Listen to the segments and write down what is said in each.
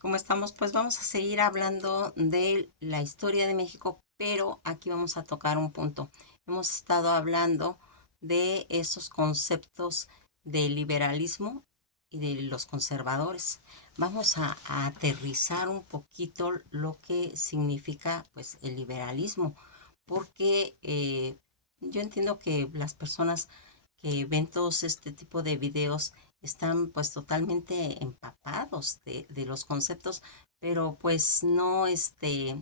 ¿Cómo estamos? Pues vamos a seguir hablando de la historia de México, pero aquí vamos a tocar un punto. Hemos estado hablando de esos conceptos del liberalismo y de los conservadores. Vamos a aterrizar un poquito lo que significa pues el liberalismo, porque yo entiendo que las personas que ven todos este tipo de videos están pues totalmente empapados de los conceptos, pero pues no,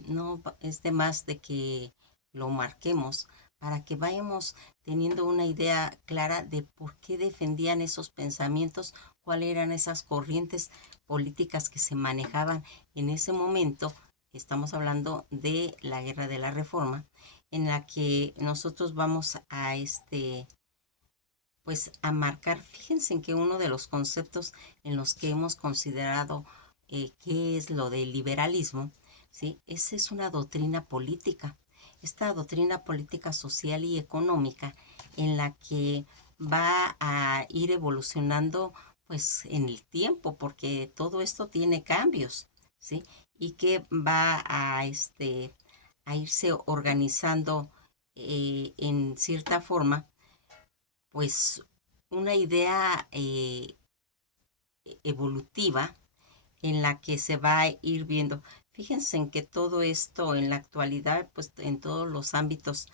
no es de más de que lo marquemos para que vayamos teniendo una idea clara de por qué defendían esos pensamientos, cuáles eran esas corrientes políticas que se manejaban en ese momento. Estamos hablando de la Guerra de la Reforma, en la que nosotros vamos a pues a marcar. Fíjense en que uno de los conceptos en los que hemos considerado qué es lo del liberalismo, ¿sí? Esa es una doctrina política. Esta doctrina política social y económica en la que va a ir evolucionando pues en el tiempo, porque todo esto tiene cambios, ¿sí? Y que va a irse organizando en cierta forma pues una idea evolutiva en la que se va a ir viendo. Fíjense en que todo esto en la actualidad, pues en todos los ámbitos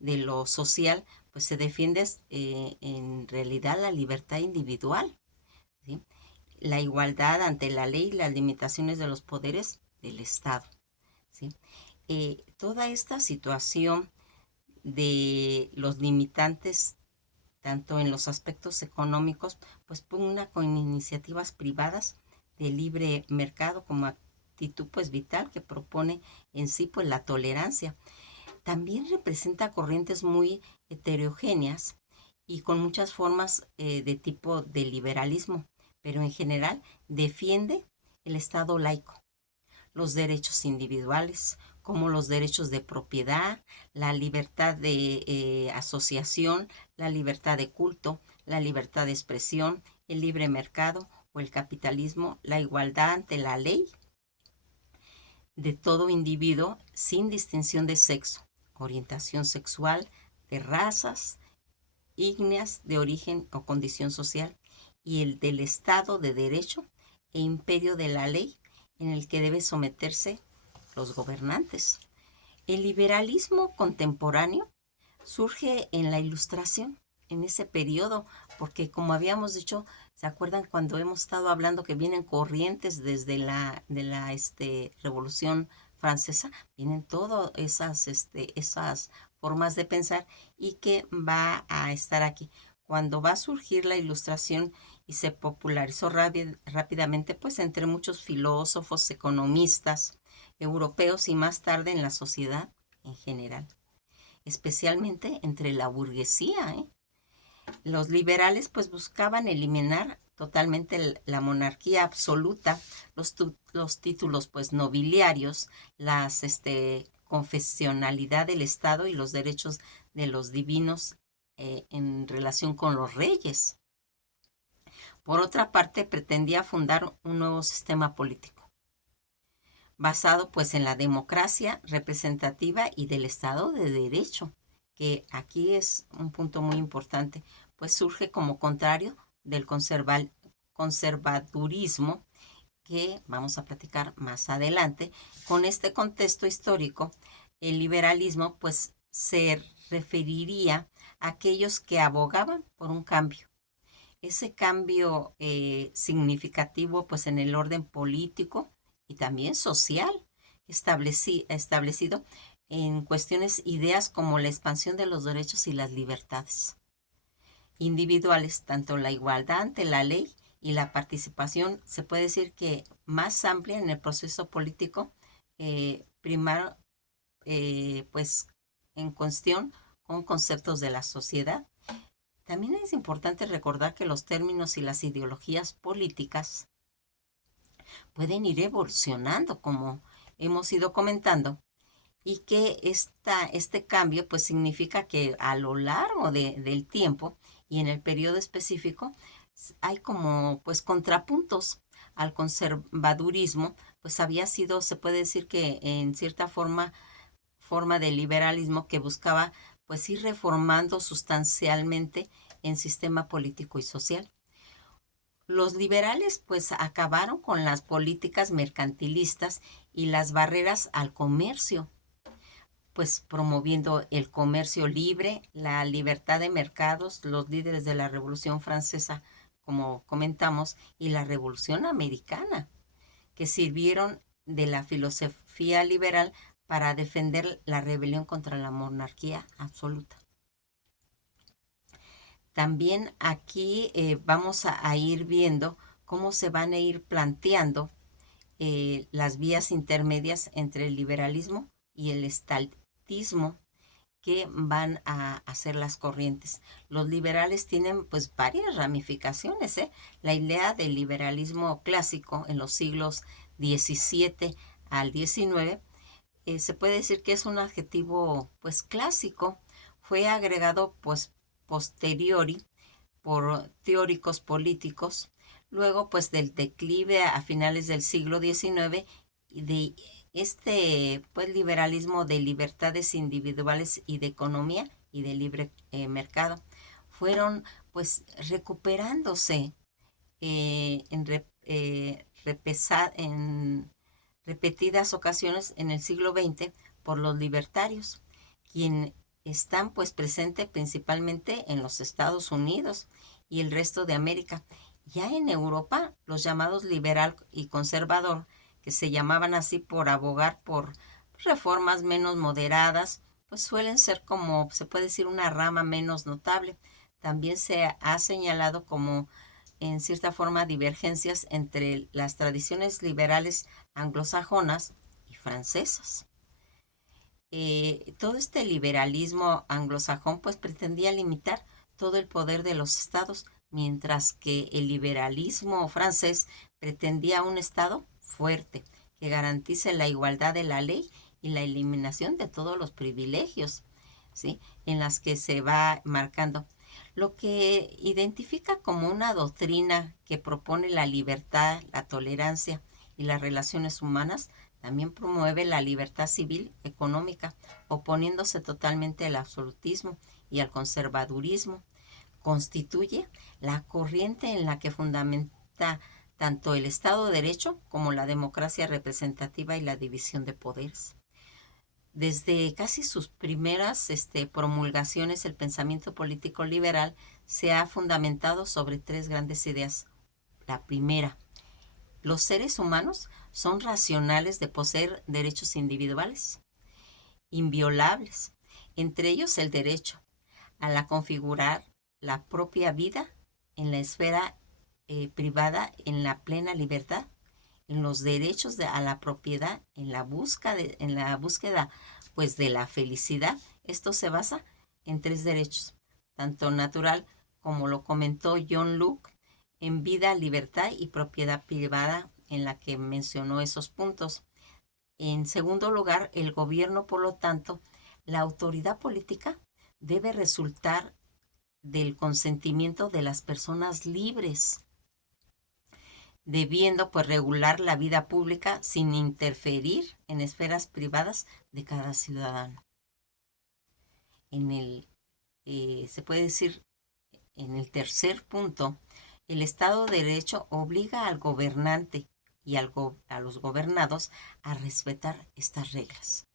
de lo social, pues se defiende en realidad la libertad individual, ¿sí? La igualdad ante la ley y las limitaciones de los poderes del Estado, ¿sí? Toda esta situación de los limitantes tanto en los aspectos económicos, pues pugna con iniciativas privadas de libre mercado como actitud pues vital que propone en sí pues la tolerancia. También representa corrientes muy heterogéneas y con muchas formas de tipo de liberalismo, pero en general defiende el Estado laico, los derechos individuales, como los derechos de propiedad, la libertad de asociación, la libertad de culto, la libertad de expresión, el libre mercado o el capitalismo, la igualdad ante la ley de todo individuo sin distinción de sexo, orientación sexual, de razas, ígneas de origen o condición social, y el del Estado de Derecho e imperio de la ley en el que debe someterse los gobernantes. El liberalismo contemporáneo surge en la Ilustración, en ese periodo, porque como habíamos dicho, ¿se acuerdan cuando hemos estado hablando que vienen corrientes desde la Revolución Francesa? Vienen todas esas formas de pensar y que va a estar aquí. Cuando va a surgir la Ilustración y se popularizó rápidamente, pues entre muchos filósofos, economistas europeos y más tarde en la sociedad en general, especialmente entre la burguesía, ¿eh? Los liberales pues buscaban eliminar totalmente la monarquía absoluta, los títulos pues nobiliarios, las confesionalidad del Estado y los derechos de los divinos en relación con los reyes. Por otra parte, pretendía fundar un nuevo sistema político, basado pues en la democracia representativa y del Estado de Derecho, que aquí es un punto muy importante, pues surge como contrario del conservadurismo que vamos a platicar más adelante. Con este contexto histórico, el liberalismo pues se referiría a aquellos que abogaban por un cambio, ese cambio significativo pues en el orden político y también social establecido en cuestiones, ideas como la expansión de los derechos y las libertades individuales, tanto la igualdad ante la ley y la participación, se puede decir que más amplia en el proceso político, primar pues en cuestión con conceptos de la sociedad. También es importante recordar que los términos y las ideologías políticas pueden ir evolucionando, como hemos ido comentando, y que este cambio pues significa que a lo largo del tiempo y en el periodo específico hay como pues contrapuntos al conservadurismo, pues había sido, se puede decir que en cierta forma de liberalismo que buscaba pues ir reformando sustancialmente el sistema político y social. Los liberales pues acabaron con las políticas mercantilistas y las barreras al comercio, pues promoviendo el comercio libre, la libertad de mercados, los líderes de la Revolución Francesa, como comentamos, y la Revolución Americana, que sirvieron de la filosofía liberal para defender la rebelión contra la monarquía absoluta. También aquí vamos a ir viendo cómo se van a ir planteando las vías intermedias entre el liberalismo y el estatismo que van a hacer las corrientes. Los liberales tienen pues varias ramificaciones, ¿eh? La idea del liberalismo clásico en los siglos XVII al XIX se puede decir que es un adjetivo pues clásico, fue agregado pues posteriori por teóricos políticos, luego pues del declive a finales del siglo XIX y de este pues liberalismo de libertades individuales y de economía y de libre mercado fueron pues recuperándose en repetidas ocasiones en el siglo XX por los libertarios, quienes están pues presentes principalmente en los Estados Unidos y el resto de América. Ya en Europa, los llamados liberal y conservador, que se llamaban así por abogar por reformas menos moderadas, pues suelen ser como, se puede decir, una rama menos notable. También se ha señalado como en cierta forma divergencias entre las tradiciones liberales anglosajonas y francesas. Todo este liberalismo anglosajón pues pretendía limitar todo el poder de los estados, mientras que el liberalismo francés pretendía un estado fuerte que garantice la igualdad de la ley y la eliminación de todos los privilegios, ¿sí? En las que se va marcando. Lo que identifica como una doctrina que propone la libertad, la tolerancia y las relaciones humanas, también promueve la libertad civil económica, oponiéndose totalmente al absolutismo y al conservadurismo. Constituye la corriente en la que fundamenta tanto el Estado de Derecho como la democracia representativa y la división de poderes. Desde casi sus primeras promulgaciones, el pensamiento político liberal se ha fundamentado sobre tres grandes ideas. La primera, los seres humanos son racionales de poseer derechos individuales, inviolables, entre ellos el derecho a la configurar la propia vida en la esfera privada en la plena libertad, en los derechos a la propiedad, en la búsqueda pues de la felicidad. Esto se basa en tres derechos, tanto natural como lo comentó John Locke, en vida, libertad y propiedad privada, en la que mencionó esos puntos. En segundo lugar, el gobierno, por lo tanto, la autoridad política debe resultar del consentimiento de las personas libres, debiendo pues regular la vida pública sin interferir en esferas privadas de cada ciudadano. Se puede decir, en el tercer punto, el Estado de Derecho obliga al gobernante y a los gobernados a respetar estas reglas,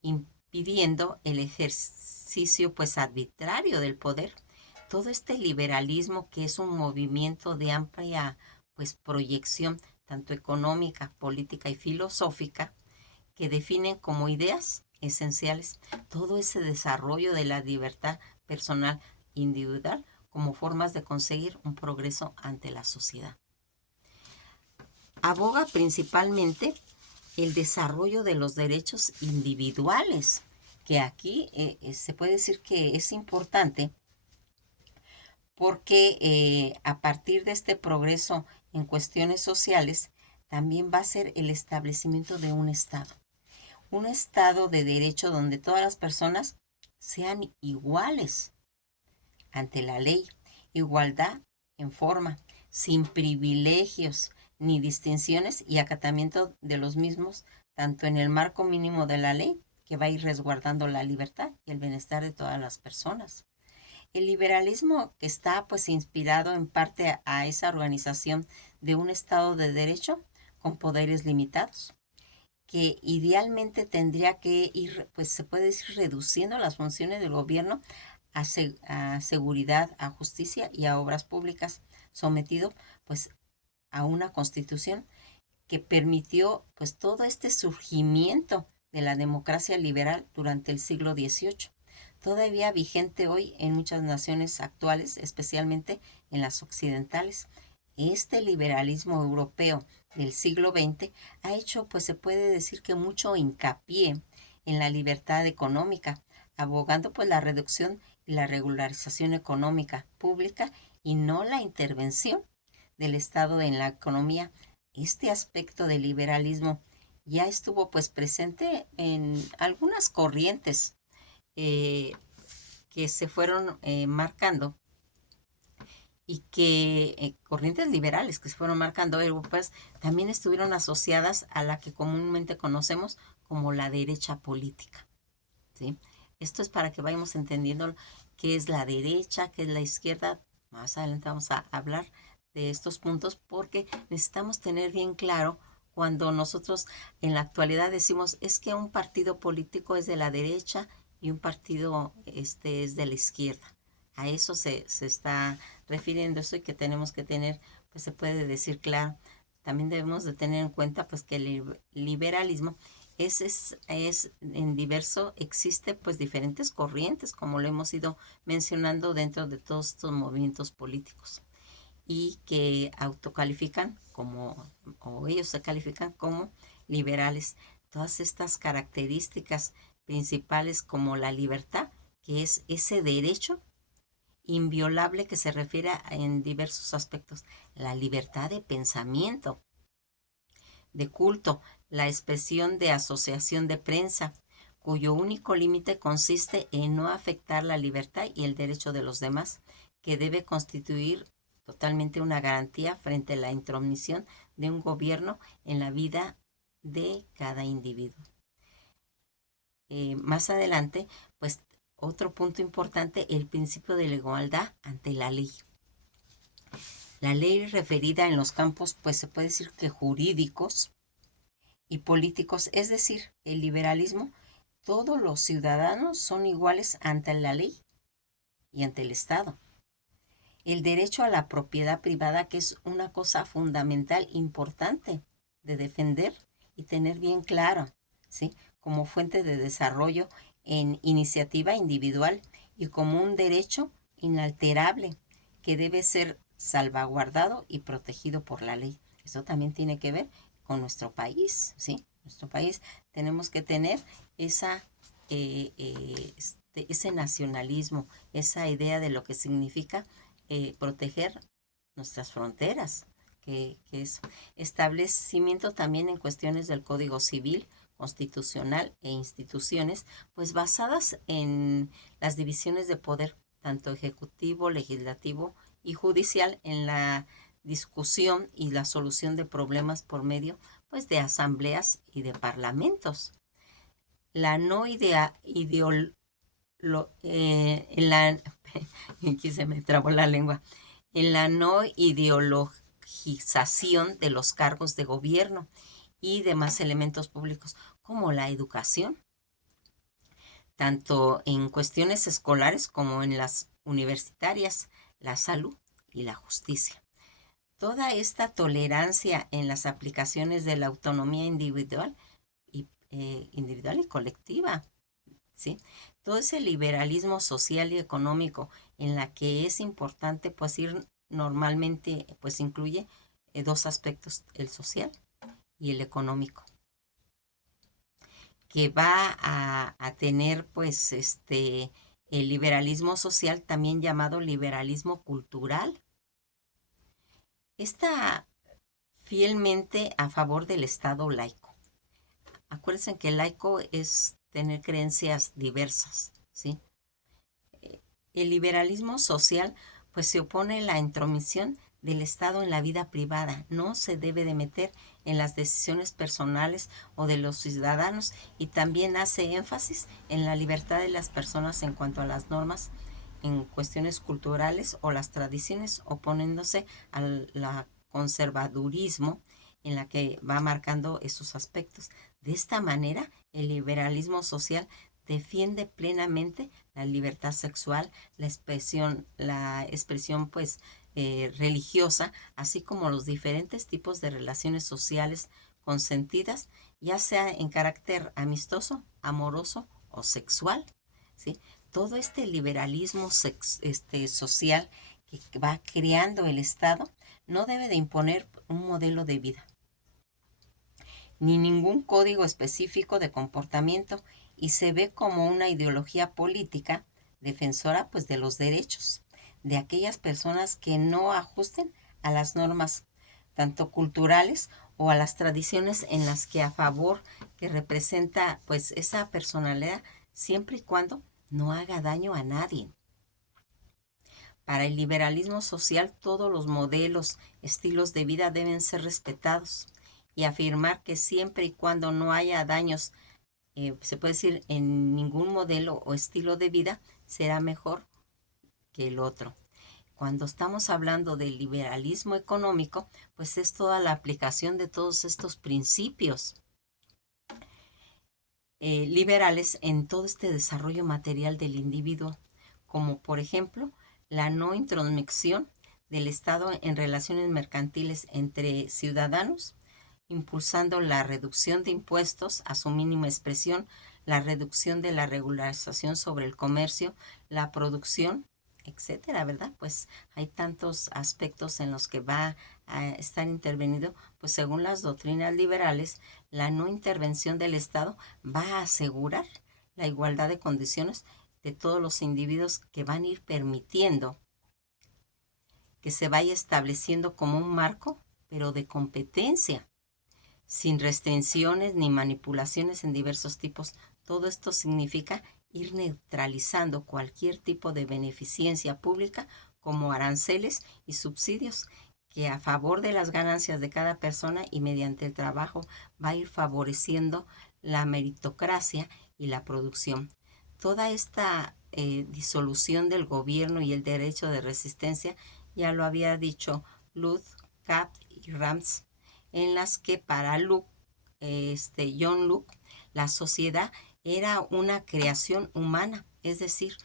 impidiendo el ejercicio pues arbitrario del poder. Todo este liberalismo, que es un movimiento de amplia pues proyección tanto económica, política y filosófica, que definen como ideas esenciales todo ese desarrollo de la libertad personal individual como formas de conseguir un progreso ante la sociedad. Aboga principalmente el desarrollo de los derechos individuales, que aquí se puede decir que es importante porque a partir de este progreso en cuestiones sociales, también va a ser el establecimiento de un Estado de derecho donde todas las personas sean iguales ante la ley, igualdad en forma, sin privilegios ni distinciones y acatamiento de los mismos, tanto en el marco mínimo de la ley, que va a ir resguardando la libertad y el bienestar de todas las personas. El liberalismo que está pues inspirado en parte a esa organización de un Estado de Derecho con poderes limitados, que idealmente tendría que ir, pues se puede decir, reduciendo las funciones del gobierno a seguridad, a justicia y a obras públicas, sometido pues a una constitución que permitió pues todo este surgimiento de la democracia liberal durante el siglo XVIII, todavía vigente hoy en muchas naciones actuales, especialmente en las occidentales. Este liberalismo europeo del siglo XX ha hecho, pues se puede decir que mucho hincapié en la libertad económica, abogando pues la reducción y la regularización económica pública y no la intervención del Estado en la economía. Este aspecto del liberalismo ya estuvo pues presente en algunas corrientes eh, que se fueron marcando y que corrientes liberales que se fueron marcando pues también estuvieron asociadas a la que comúnmente conocemos como la derecha política, ¿sí? Esto es para que vayamos entendiendo qué es la derecha, qué es la izquierda. Más adelante vamos a hablar de estos puntos porque necesitamos tener bien claro cuando nosotros en la actualidad decimos es que un partido político es de la derecha y un partido es de la izquierda. A eso se está refiriendo eso y que tenemos que tener, pues se puede decir claro. También debemos de tener en cuenta pues que el liberalismo es en diverso, existe pues diferentes corrientes, como lo hemos ido mencionando dentro de todos estos movimientos políticos y que autocalifican como, o ellos se califican como liberales. Todas estas características principales como la libertad, que es ese derecho inviolable que se refiere en diversos aspectos, la libertad de pensamiento, de culto, la expresión de asociación de prensa, cuyo único límite consiste en no afectar la libertad y el derecho de los demás, que debe constituir totalmente una garantía frente a la intromisión de un gobierno en la vida de cada individuo. Más adelante, pues otro punto importante, el principio de la igualdad ante la ley. La ley referida en los campos, pues se puede decir que jurídicos y políticos, es decir, el liberalismo, todos los ciudadanos son iguales ante la ley y ante el Estado. El derecho a la propiedad privada, que es una cosa fundamental, importante de defender y tener bien claro, ¿sí? Como fuente de desarrollo en iniciativa individual y como un derecho inalterable que debe ser salvaguardado y protegido por la ley. Eso también tiene que ver con nuestro país, ¿sí? Nuestro país tenemos que tener esa, ese nacionalismo, esa idea de lo que significa proteger nuestras fronteras, que es establecimiento también en cuestiones del Código Civil, constitucional e instituciones, pues basadas en las divisiones de poder, tanto ejecutivo, legislativo y judicial, en la discusión y la solución de problemas por medio pues de asambleas y de parlamentos. La no idea ideol en la aquí se me trabó la lengua, en la no ideologización de los cargos de gobierno y demás elementos públicos, como la educación, tanto en cuestiones escolares como en las universitarias, la salud y la justicia. Toda esta tolerancia en las aplicaciones de la autonomía individual y colectiva, ¿sí? Todo ese liberalismo social y económico en la que es importante pues ir normalmente pues incluye dos aspectos, el social y el económico, que va a tener pues el liberalismo social, también llamado liberalismo cultural, está fielmente a favor del Estado laico. Acuérdense que el laico es tener creencias diversas, ¿sí? El liberalismo social pues se opone a la intromisión del Estado en la vida privada, no se debe de meter en las decisiones personales o de los ciudadanos, y también hace énfasis en la libertad de las personas en cuanto a las normas en cuestiones culturales o las tradiciones, oponiéndose al conservadurismo en la que va marcando esos aspectos. De esta manera, el liberalismo social defiende plenamente la libertad sexual, la expresión pues religiosa, así como los diferentes tipos de relaciones sociales consentidas, ya sea en carácter amistoso, amoroso o sexual, ¿sí? Todo este liberalismo social que va creando el Estado no debe de imponer un modelo de vida, ni ningún código específico de comportamiento, y se ve como una ideología política defensora pues de los derechos de aquellas personas que no ajusten a las normas tanto culturales o a las tradiciones en las que a favor que representa pues esa personalidad, siempre y cuando no haga daño a nadie. Para el liberalismo social, todos los modelos, estilos de vida deben ser respetados, y afirmar que siempre y cuando no haya daños, se puede decir, en ningún modelo o estilo de vida, será mejor que el otro. Cuando estamos hablando del liberalismo económico, pues es toda la aplicación de todos estos principios liberales en todo este desarrollo material del individuo, como por ejemplo la no intromisión del Estado en relaciones mercantiles entre ciudadanos, impulsando la reducción de impuestos a su mínima expresión, la reducción de la regularización sobre el comercio, la producción, etcétera, ¿verdad? Pues hay tantos aspectos en los que va a estar intervenido, pues según las doctrinas liberales, la no intervención del Estado va a asegurar la igualdad de condiciones de todos los individuos, que van a ir permitiendo que se vaya estableciendo como un marco, pero de competencia, sin restricciones ni manipulaciones en diversos tipos. Todo esto significa ir neutralizando cualquier tipo de beneficencia pública, como aranceles y subsidios, que a favor de las ganancias de cada persona y mediante el trabajo va a ir favoreciendo la meritocracia y la producción. Toda esta disolución del gobierno y el derecho de resistencia, ya lo había dicho Lutz, Capps y Rams, en las que para John Locke, la sociedad era una creación humana, es decir,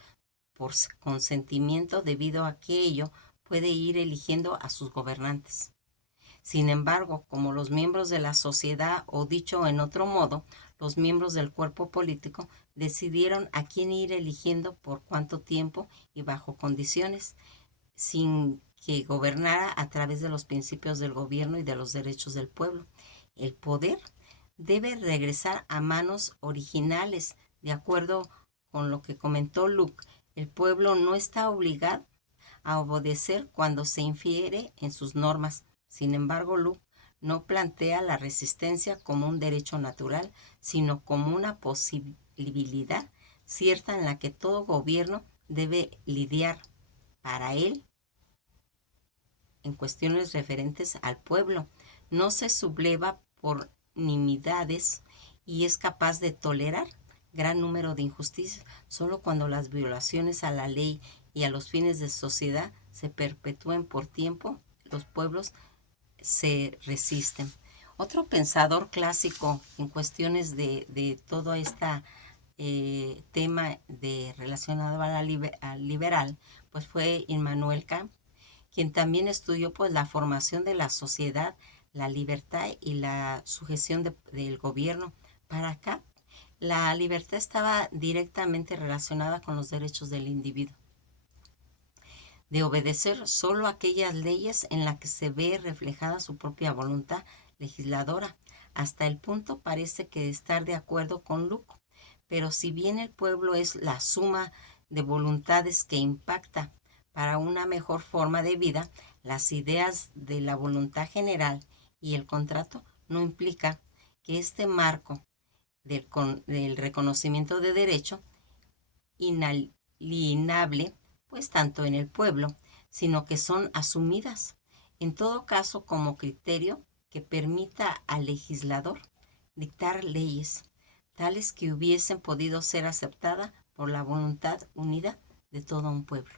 por consentimiento, debido a que ello puede ir eligiendo a sus gobernantes. Sin embargo, como los miembros de la sociedad, o dicho en otro modo, los miembros del cuerpo político, decidieron a quién ir eligiendo, por cuánto tiempo y bajo condiciones, sin que gobernara a través de los principios del gobierno y de los derechos del pueblo. El poder debe regresar a manos originales, de acuerdo con lo que comentó Luke. El pueblo no está obligado a obedecer cuando se infiere en sus normas. Sin embargo, Luke no plantea la resistencia como un derecho natural, sino como una posibilidad cierta en la que todo gobierno debe lidiar para él en cuestiones referentes al pueblo. No se subleva por nimiedades y es capaz de tolerar gran número de injusticias solo cuando las violaciones a la ley y a los fines de sociedad se perpetúen por tiempo. Los pueblos se resisten. Otro pensador clásico en cuestiones de todo este tema relacionado a al liberal, pues fue Immanuel Kant, quien también estudió pues la formación de la sociedad, la libertad y la sujeción del gobierno. Para acá, la libertad estaba directamente relacionada con los derechos del individuo, de obedecer solo aquellas leyes en las que se ve reflejada su propia voluntad legisladora. Hasta el punto parece que estar de acuerdo con Luke. Pero si bien el pueblo es la suma de voluntades que impacta para una mejor forma de vida, las ideas de la voluntad general y el contrato no implica que este marco del reconocimiento de derecho inalienable, pues tanto en el pueblo, sino que son asumidas en todo caso como criterio que permita al legislador dictar leyes tales que hubiesen podido ser aceptadas por la voluntad unida de todo un pueblo.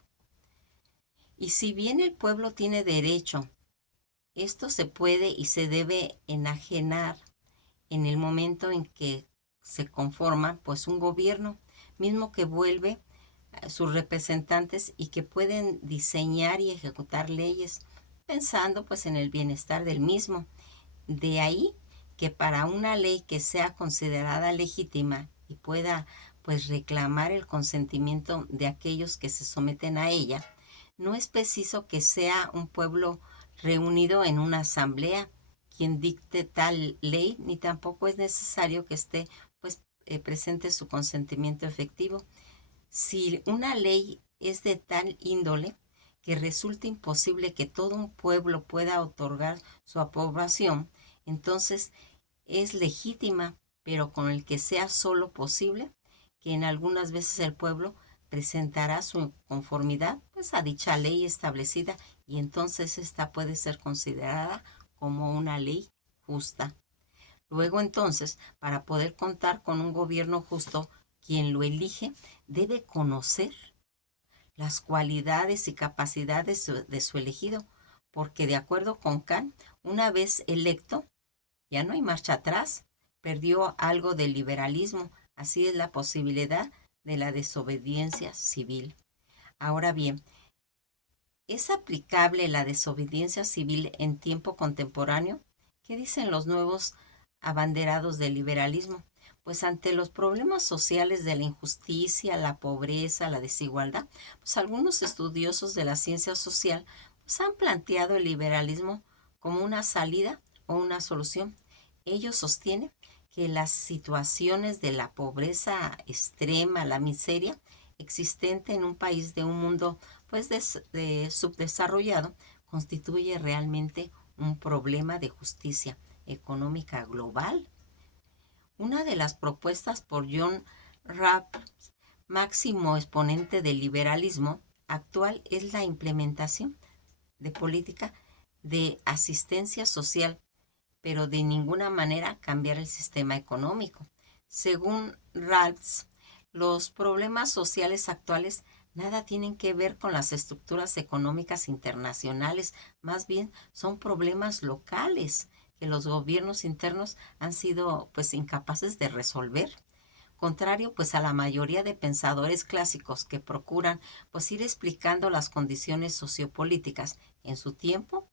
Y si bien el pueblo tiene derecho, esto se puede y se debe enajenar en el momento en que se conforma pues un gobierno mismo que vuelve a sus representantes y que pueden diseñar y ejecutar leyes pensando pues en el bienestar del mismo. De ahí que para una ley que sea considerada legítima y pueda pues reclamar el consentimiento de aquellos que se someten a ella, no es preciso que sea un pueblo reunido en una asamblea quien dicte tal ley, ni tampoco es necesario que esté pues presente su consentimiento efectivo. Si una ley es de tal índole que resulta imposible que todo un pueblo pueda otorgar su aprobación, entonces es legítima, pero con el que sea solo posible que en algunas veces el pueblo presentará su conformidad pues a dicha ley establecida y entonces esta puede ser considerada como una ley justa. Luego entonces, para poder contar con un gobierno justo, quien lo elige debe conocer las cualidades y capacidades de su elegido, porque de acuerdo con Kant, una vez electo, ya no hay marcha atrás, perdió algo del liberalismo, así es la posibilidad de la desobediencia civil. Ahora bien, ¿es aplicable la desobediencia civil en tiempo contemporáneo? ¿Qué dicen los nuevos abanderados del liberalismo? Pues ante los problemas sociales de la injusticia, la pobreza, la desigualdad, pues algunos estudiosos de la ciencia social pues han planteado el liberalismo como una salida o una solución. Ellos sostienen que las situaciones de la pobreza extrema, la miseria existente en un país de un mundo pues de subdesarrollado constituye realmente un problema de justicia económica global. Una de las propuestas por John Rawls, máximo exponente del liberalismo actual, es la implementación de política de asistencia social, pero de ninguna manera cambiar el sistema económico. Según Rawls, los problemas sociales actuales nada tienen que ver con las estructuras económicas internacionales, más bien son problemas locales que los gobiernos internos han sido pues incapaces de resolver. Contrario pues a la mayoría de pensadores clásicos que procuran pues ir explicando las condiciones sociopolíticas en su tiempo,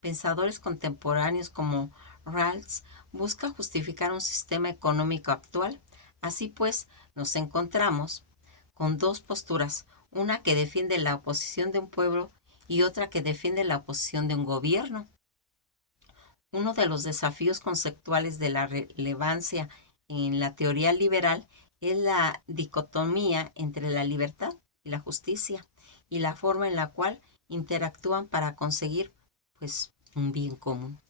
pensadores contemporáneos como Rawls busca justificar un sistema económico actual. Así pues, nos encontramos con dos posturas, una que defiende la oposición de un pueblo y otra que defiende la oposición de un gobierno. Uno de los desafíos conceptuales de la relevancia en la teoría liberal es la dicotomía entre la libertad y la justicia y la forma en la cual interactúan para conseguir pues un bien común.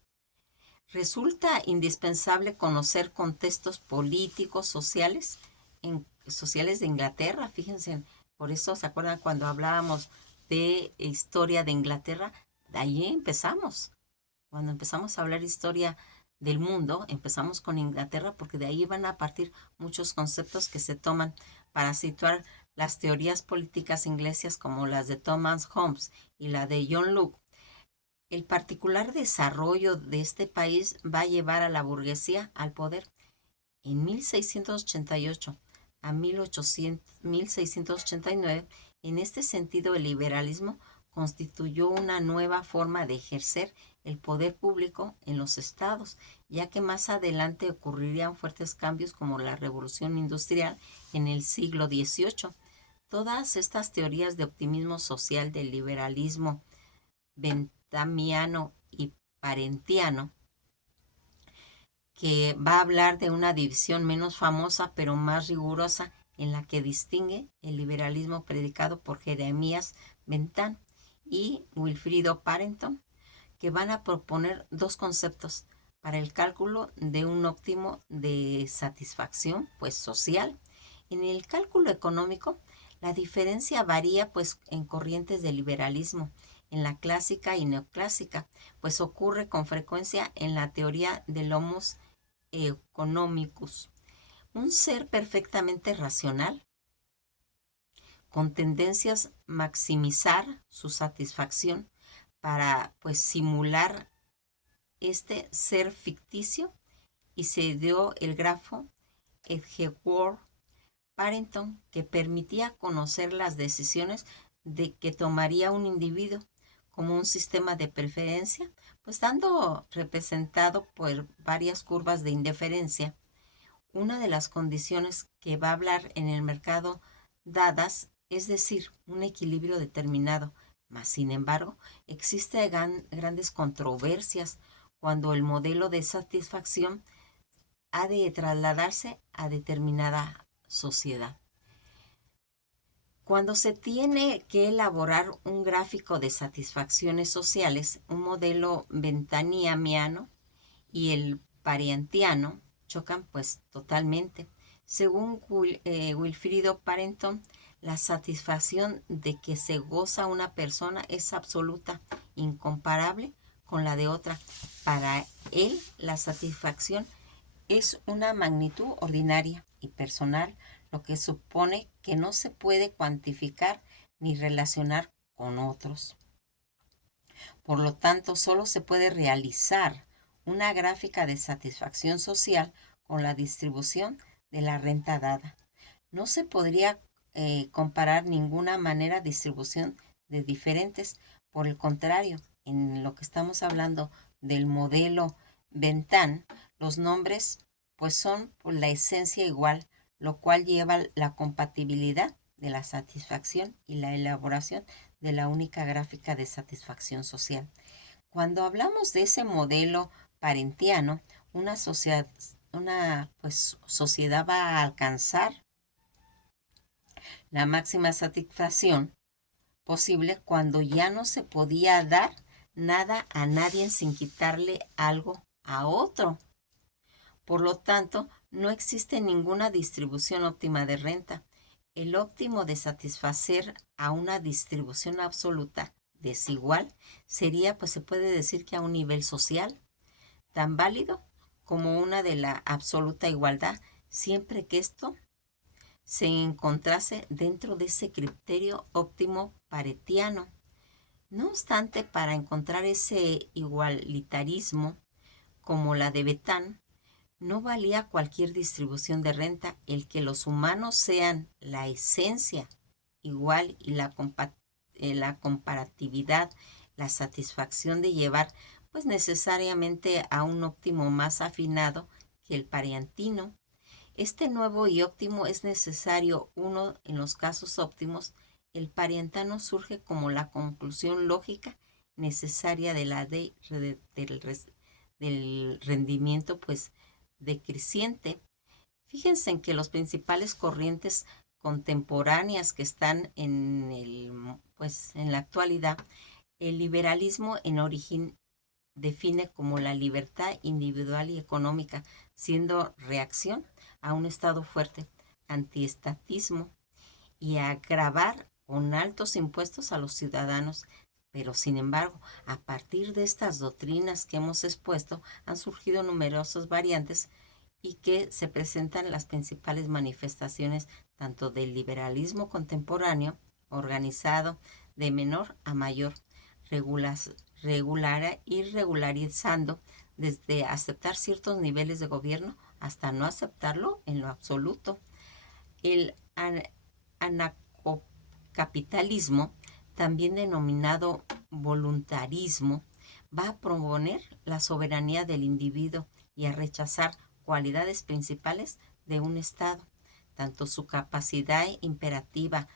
Resulta indispensable conocer contextos políticos, sociales de Inglaterra. Fíjense, por eso se acuerdan cuando hablábamos de historia de Inglaterra, de ahí empezamos. Cuando empezamos a hablar historia del mundo, empezamos con Inglaterra porque de ahí van a partir muchos conceptos que se toman para situar las teorías políticas inglesas como las de Thomas Hobbes y la de John Locke. El particular desarrollo de este país va a llevar a la burguesía al poder. En 1688 a 1689, en este sentido, el liberalismo constituyó una nueva forma de ejercer el poder público en los estados, ya que más adelante ocurrirían fuertes cambios como la revolución industrial en el siglo XVIII. Todas estas teorías de optimismo social del liberalismo Benthamiano y Paretiano, que va a hablar de una división menos famosa pero más rigurosa en la que distingue el liberalismo predicado por Jeremías Bentham y Wilfrido Pareton, que van a proponer dos conceptos para el cálculo de un óptimo de satisfacción pues social. En el cálculo económico, la diferencia varía pues en corrientes de liberalismo. en la clásica y neoclásica, pues ocurre con frecuencia en la teoría del Homo economicus, un ser perfectamente racional, con tendencias maximizar su satisfacción para pues simular este ser ficticio, y se dio el grafo Edgeworth-Pareto, que permitía conocer las decisiones de que tomaría un individuo como un sistema de preferencia, pues dando representado por varias curvas de indiferencia. Una de las condiciones que va a hablar en el mercado dadas, es decir, un equilibrio determinado. Mas, sin embargo, existen grandes controversias cuando el modelo de satisfacción ha de trasladarse a determinada sociedad. Cuando se tiene que elaborar un gráfico de satisfacciones sociales, un modelo ventaniano y el parentiano chocan pues totalmente. Según Wilfrido Pareto, la satisfacción de que se goza una persona es absoluta, incomparable con la de otra. Para él, la satisfacción es una magnitud ordinaria y personal, lo que supone que no se puede cuantificar ni relacionar con otros. Por lo tanto, solo se puede realizar una gráfica de satisfacción social con la distribución de la renta dada. No se podría comparar ninguna manera de distribución de diferentes. Por el contrario, en lo que estamos hablando del modelo Ventan, los nombres pues son por la esencia igual, lo cual lleva la compatibilidad de la satisfacción y la elaboración de la única gráfica de satisfacción social. Cuando hablamos de ese modelo parentiano, una sociedad va a alcanzar la máxima satisfacción posible cuando ya no se podía dar nada a nadie sin quitarle algo a otro. Por lo tanto, no existe ninguna distribución óptima de renta. El óptimo de satisfacer a una distribución absoluta desigual sería, pues se puede decir que a un nivel social, tan válido como una de la absoluta igualdad, siempre que esto se encontrase dentro de ese criterio óptimo paretiano. No obstante, para encontrar ese igualitarismo como la de Betán, no valía cualquier distribución de renta. El que los humanos sean la esencia igual y la comparatividad, la satisfacción de llevar pues necesariamente a un óptimo más afinado que el pariantino. Este nuevo y óptimo es necesario uno en los casos óptimos. El parientano surge como la conclusión lógica necesaria de la del rendimiento pues decreciente. Fíjense en que los principales corrientes contemporáneas que están en la actualidad, el liberalismo en origen define como la libertad individual y económica, siendo reacción a un Estado fuerte, antiestatismo y agravar con altos impuestos a los ciudadanos. Pero, sin embargo, a partir de estas doctrinas que hemos expuesto, han surgido numerosas variantes y que se presentan las principales manifestaciones tanto del liberalismo contemporáneo, organizado de menor a mayor, irregularizando desde aceptar ciertos niveles de gobierno hasta no aceptarlo en lo absoluto. El anarcocapitalismo, también denominado voluntarismo, va a proponer la soberanía del individuo y a rechazar cualidades principales de un Estado, tanto su capacidad imperativa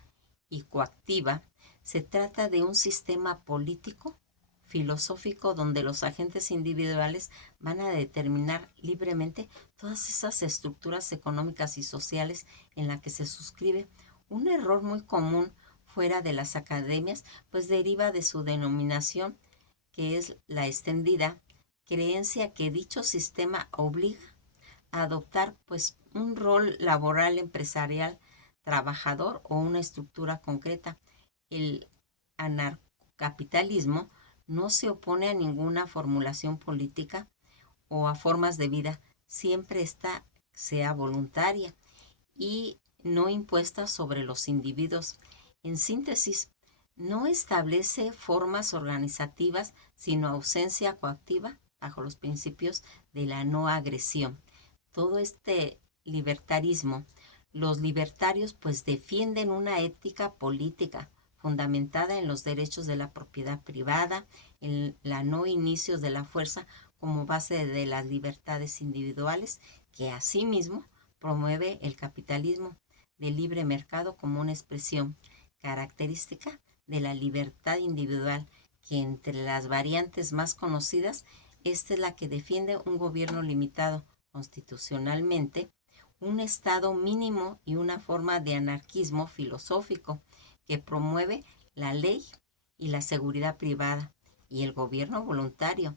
y coactiva. Se trata de un sistema político filosófico donde los agentes individuales van a determinar libremente todas esas estructuras económicas y sociales en las que se suscribe. Un error muy común fuera de las academias pues deriva de su denominación, que es la extendida creencia que dicho sistema obliga a adoptar pues un rol laboral, empresarial, trabajador o una estructura concreta. El capitalismo no se opone a ninguna formulación política o a formas de vida, siempre esta sea voluntaria y no impuesta sobre los individuos. En síntesis, no establece formas organizativas, sino ausencia coactiva bajo los principios de la no agresión. Todo este libertarismo, los libertarios pues defienden una ética política fundamentada en los derechos de la propiedad privada, en la no inicio de la fuerza como base de las libertades individuales, que asimismo promueve el capitalismo de libre mercado como una expresión característica de la libertad individual, que entre las variantes más conocidas, esta es la que defiende un gobierno limitado constitucionalmente, un estado mínimo y una forma de anarquismo filosófico que promueve la ley y la seguridad privada y el gobierno voluntario.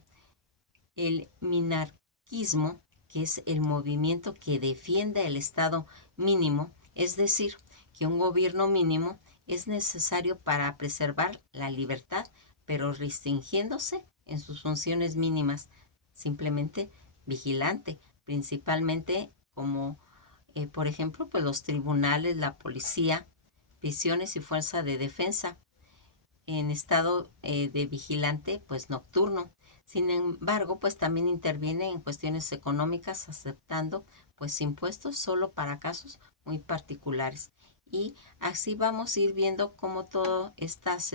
El minarquismo, que es el movimiento que defiende el estado mínimo, es decir, que un gobierno mínimo es necesario para preservar la libertad, pero restringiéndose en sus funciones mínimas, simplemente vigilante, principalmente como, por ejemplo, pues los tribunales, la policía, prisiones y fuerza de defensa en estado de vigilante, pues nocturno. Sin embargo, pues también interviene en cuestiones económicas, aceptando pues impuestos solo para casos muy particulares. Y así vamos a ir viendo cómo todas estas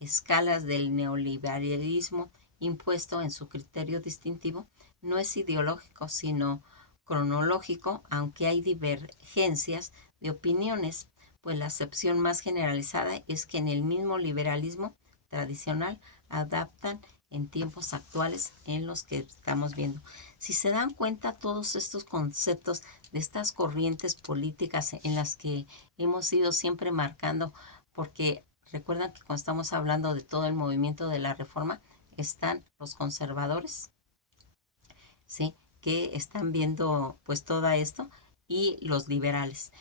escalas del neoliberalismo impuesto en su criterio distintivo no es ideológico, sino cronológico, aunque hay divergencias de opiniones, pues la acepción más generalizada es que en el mismo liberalismo tradicional adaptan en tiempos actuales en los que estamos viendo. Si se dan cuenta, todos estos conceptos de estas corrientes políticas en las que hemos ido siempre marcando, porque recuerdan que cuando estamos hablando de todo el movimiento de la reforma, están los conservadores, ¿sí? Que están viendo pues todo esto, y los liberales.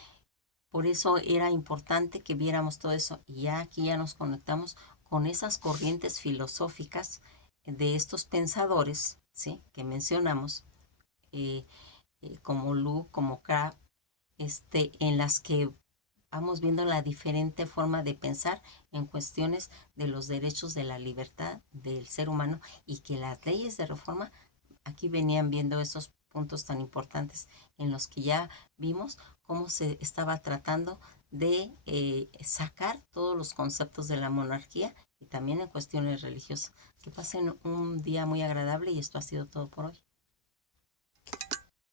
Por eso era importante que viéramos todo eso. Y ya aquí ya nos conectamos con esas corrientes filosóficas de estos pensadores, ¿sí? Que mencionamos, eh, como Lu, como Crab, en las que vamos viendo la diferente forma de pensar en cuestiones de los derechos de la libertad del ser humano, y que las leyes de reforma aquí venían viendo esos puntos tan importantes en los que ya vimos cómo se estaba tratando de sacar todos los conceptos de la monarquía y también en cuestiones religiosas. Que pasen un día muy agradable, y esto ha sido todo por hoy.